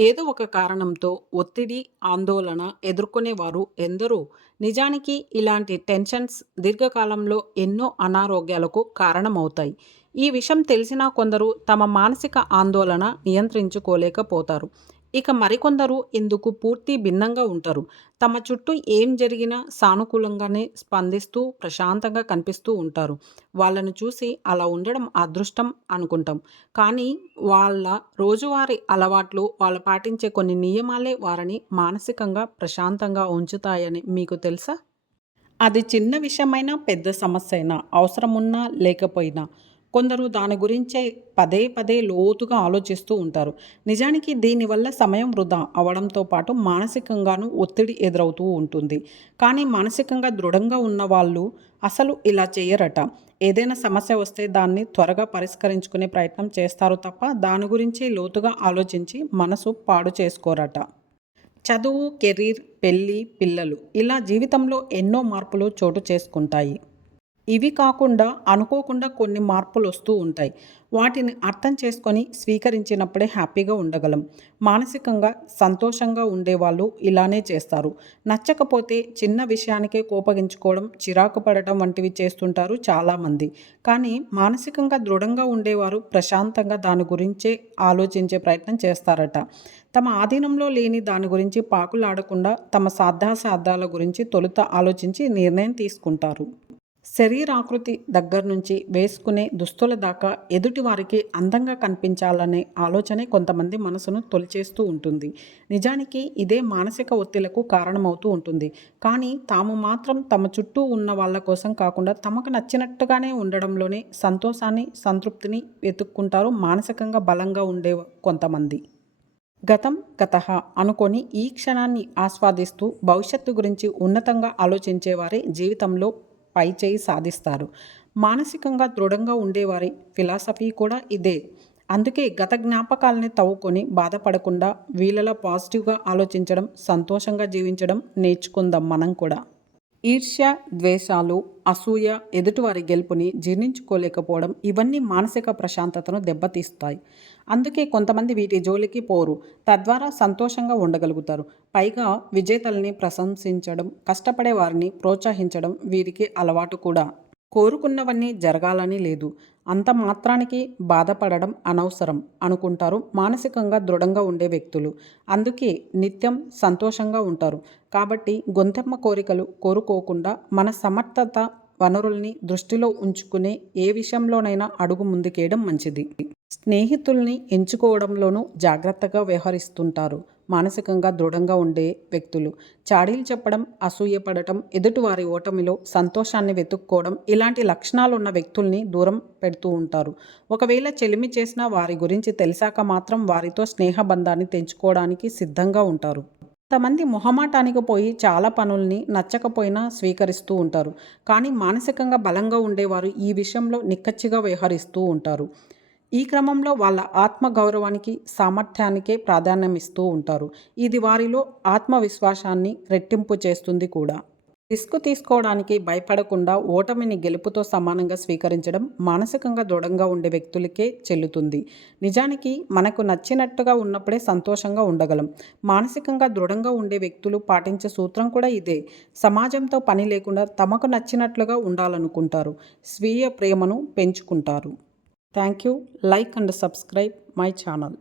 ఏదో ఒక కారణంతో ఒత్తిడి, ఆందోళన ఎదుర్కొనేవారు ఎందరో. నిజానికి ఇలాంటి టెన్షన్స్ దీర్ఘకాలంలో ఎన్నో అనారోగ్యాలకు కారణమవుతాయి. ఈ విషయం తెలిసినా కొందరు తమ మానసిక ఆందోళన నియంత్రించుకోలేకపోతారు. ఇక మరికొందరు ఇందుకు పూర్తి భిన్నంగా ఉంటారు. తమ చుట్టూ ఏం జరిగినా సానుకూలంగానే స్పందిస్తూ ప్రశాంతంగా కనిపిస్తూ ఉంటారు. వాళ్ళను చూసి అలా ఉండడం అదృష్టం అనుకుంటాం. కానీ వాళ్ళ రోజువారీ అలవాట్లు, వాళ్ళు పాటించే కొన్ని నియమాలే వారిని మానసికంగా ప్రశాంతంగా ఉంచుతాయని మీకు తెలుసా? అది చిన్న విషయమైనా, పెద్ద సమస్య అయినా అవసరమున్నా లేకపోయినా కొందరు దాని గురించే పదే పదే లోతుగా ఆలోచిస్తూ ఉంటారు. నిజానికి దీనివల్ల సమయం వృధా అవడంతో పాటు మానసికంగానూ ఒత్తిడి ఎదురవుతూ ఉంటుంది. కానీ మానసికంగా దృఢంగా ఉన్న వాళ్ళు అసలు ఇలా చేయరట ఏదైనా సమస్య వస్తే దాన్ని త్వరగా పరిష్కరించుకునే ప్రయత్నం చేస్తారు తప్ప దాని గురించే లోతుగా ఆలోచించి మనసు పాడు చేసుకోరట. చదువు, కెరీర్, పెళ్ళి పిల్లలు ఇలా జీవితంలో ఎన్నో మార్పులు చోటు చేసుకుంటాయి. ఇవి కాకుండా అనుకోకుండా కొన్ని మార్పులు వస్తూ ఉంటాయి. వాటిని అర్థం చేసుకొని స్వీకరించినప్పుడే హ్యాపీగా ఉండగలం. మానసికంగా సంతోషంగా ఉండేవాళ్ళు ఇలానే చేస్తారు. నచ్చకపోతే చిన్న విషయానికే కోపగించుకోవడం, చిరాకు పడటం వంటివి చేస్తుంటారు చాలామంది. కానీ మానసికంగా దృఢంగా ఉండేవారు ప్రశాంతంగా దాని గురించే ఆలోచించే ప్రయత్నం చేస్తారట. తమ ఆధీనంలో లేని దాని గురించి పాకులాడకుండా తమ సాధ్యాసాధ్యాల గురించి తొలుత ఆలోచించి నిర్ణయం తీసుకుంటారు. శరీరాకృతి దగ్గర నుంచి వేసుకునే దుస్తుల దాకా ఎదుటివారికి అందంగా కనిపించాలనే ఆలోచనే కొంతమంది మనసును తొలిచేస్తూ ఉంటుంది. నిజానికి ఇదే మానసిక ఒత్తిళ్ళకు కారణమవుతూ ఉంటుంది. కానీ తాము మాత్రం తమ చుట్టూ ఉన్న వాళ్ళ కోసం కాకుండా తమకు నచ్చినట్టుగానే ఉండడంలోనే సంతోషాన్ని, సంతృప్తిని వెతుక్కుంటారు మానసికంగా బలంగా ఉండే కొంతమంది. గతం గత అనుకొని ఈ క్షణాన్ని ఆస్వాదిస్తూ భవిష్యత్తు గురించి ఉన్నతంగా ఆలోచించేవారే జీవితంలో పై చేయి సాధిస్తారు. మానసికంగా దృఢంగా ఉండేవారి ఫిలాసఫీ కూడా ఇదే. అందుకే గత జ్ఞాపకాలని తవ్వుకొని బాధపడకుండా వీళ్ళలో పాజిటివ్గా ఆలోచించడం, సంతోషంగా జీవించడం నేర్చుకుందాం మనం కూడా. ఈర్ష్య, ద్వేషాలు, అసూయ, ఎదుటివారి గెలుపుని జీర్ణించుకోలేకపోవడం ఇవన్నీ మానసిక ప్రశాంతతను దెబ్బతీస్తాయి. అందుకే కొంతమంది వీటి జోలికి పోరు. తద్వారా సంతోషంగా ఉండగలుగుతారు. పైగా విజేతల్ని ప్రశంసించడం, కష్టపడే వారిని ప్రోత్సహించడం వీరికి అలవాటు కూడా. కోరుకున్నవన్నీ జరగాలని లేదు. అంత మాత్రానికి బాధపడడం అనవసరం అనుకుంటారు మానసికంగా దృఢంగా ఉండే వ్యక్తులు. అందుకే నిత్యం సంతోషంగా ఉంటారు. కాబట్టి గొంతెమ్మ కోరికలు కోరుకోకుండా మన సమర్థత, వనరుల్ని దృష్టిలో ఉంచుకునే ఏ విషయంలోనైనా అడుగు ముందుకేయడం మంచిది. స్నేహితుల్ని ఎంచుకోవడంలోనూ జాగ్రత్తగా వ్యవహరిస్తుంటారు మానసికంగా దృఢంగా ఉండే వ్యక్తులు. చాడీలు చెప్పడం, అసూయపడటం, ఎదుటివారి ఓటమిలో సంతోషాన్ని వెతుక్కోవడం ఇలాంటి లక్షణాలు ఉన్న వ్యక్తుల్ని దూరం పెడుతూ ఉంటారు. ఒకవేళ చెలిమి చేసినా వారి గురించి తెలిసాక మాత్రం వారితో స్నేహబంధాన్ని తెంచుకోవడానికి సిద్ధంగా ఉంటారు. కొంతమంది మొహమాటానికి పోయి చాలా పనుల్ని నచ్చకపోయినా స్వీకరిస్తూ ఉంటారు. కానీ మానసికంగా బలంగా ఉండేవారు ఈ విషయంలో నిక్కచ్చిగా వ్యవహరిస్తూ ఉంటారు. ఈ క్రమంలో వాళ్ళ ఆత్మ గౌరవానికి, సామర్థ్యానికే ప్రాధాన్యమిస్తూ ఉంటారు. ఇది వారిలో ఆత్మవిశ్వాసాన్ని రెట్టింపు చేస్తుంది కూడా. రిస్క్ తీసుకోవడానికి భయపడకుండా ఓటమిని గెలుపుతో సమానంగా స్వీకరించడం మానసికంగా దృఢంగా ఉండే వ్యక్తులకే చెల్లుతుంది. నిజానికి మనకు నచ్చినట్టుగా ఉన్నప్పుడే సంతోషంగా ఉండగలం. మానసికంగా దృఢంగా ఉండే వ్యక్తులు పాటించే సూత్రం కూడా ఇదే. సమాజంతో పని లేకుండా తమకు నచ్చినట్లుగా ఉండాలనుకుంటారు. స్వీయ ప్రేమను పెంచుకుంటారు. Thank you like and subscribe my channel.